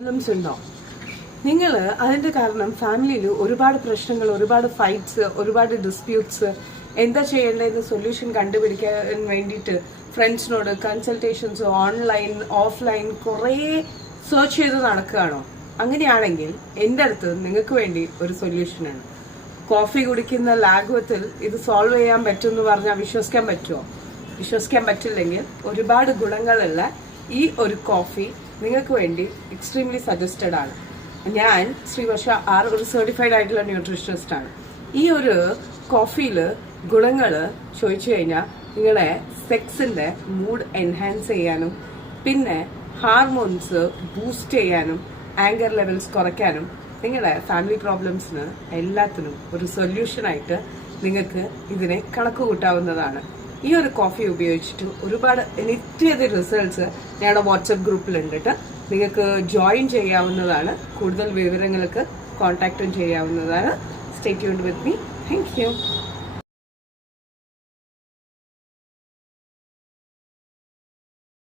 Problems ഉണ്ടോ? നിങ്ങൾ അതിന്റെ കാരണം ഫാമിലിയിൽ ഒരുപാട് പ്രശ്നങ്ങൾ, ഒരുപാട് ഫൈറ്റ്സ്, ഒരുപാട് ഡിസ്പ്യൂട്ട്സ്, എന്താ ചെയ്യേണ്ടതെന്ന് സൊല്യൂഷൻ കണ്ടുപിടിക്കാൻ വേണ്ടിയിട്ട് ഫ്രണ്ട്സിനോട് കൺസൾട്ടേഷൻസ് ഓൺലൈൻ ഓഫ്ലൈൻ കുറേ സെർച്ച് ചെയ്ത് നടക്കുകയാണോ? അങ്ങനെയാണെങ്കിൽ എൻ്റെ അടുത്ത് നിങ്ങൾക്ക് വേണ്ടി ഒരു സൊല്യൂഷനാണ്. കോഫി കുടിക്കുന്ന ലാഘവത്തിൽ ഇത് സോൾവ് ചെയ്യാൻ പറ്റുമെന്ന് പറഞ്ഞാൽ വിശ്വസിക്കാൻ പറ്റുമോ? വിശ്വസിക്കാൻ പറ്റില്ലെങ്കിൽ ഒരുപാട് ഗുണങ്ങളുള്ള ഈ ഒരു കോഫി നിങ്ങൾക്ക് വേണ്ടി എക്സ്ട്രീംലി സജസ്റ്റഡ് ആണ്. ഞാൻ ശ്രീവർഷ ആർ, ഒരു സർട്ടിഫൈഡ് ആയിട്ടുള്ള ന്യൂട്രീഷനിസ്റ്റ് ആണ്. ഈ ഒരു കോഫിയിൽ ഗുണങ്ങൾ ചോദിച്ചു കഴിഞ്ഞാൽ നിങ്ങളെ സെക്സിന്റെ മൂഡ് എൻഹാൻസ് ചെയ്യാനും പിന്നെ ഹാർമോൺസ് ബൂസ്റ്റ് ചെയ്യാനും ആങ്കർ ലെവൽസ് കുറയ്ക്കാനും നിങ്ങളുടെ ഫാമിലി പ്രോബ്ലംസിന് എല്ലാത്തിനും ഒരു സൊല്യൂഷനായിട്ട് നിങ്ങൾക്ക് ഇതിനെ കണക്ക് കൂട്ടാവുന്നതാണ്. ഈ ഒരു കോഫി ഉപയോഗിച്ചിട്ട് ഒരുപാട് നിത്യത റിസൾട്ട്സ് ഞങ്ങളുടെ വാട്സപ്പ് ഗ്രൂപ്പിലുണ്ട് കേട്ടോ. നിങ്ങൾക്ക് ജോയിൻ ചെയ്യാവുന്നതാണ്. കൂടുതൽ വിവരങ്ങൾക്ക് കോൺടാക്റ്റും ചെയ്യാവുന്നതാണ്. Stay tuned with me. Thank you.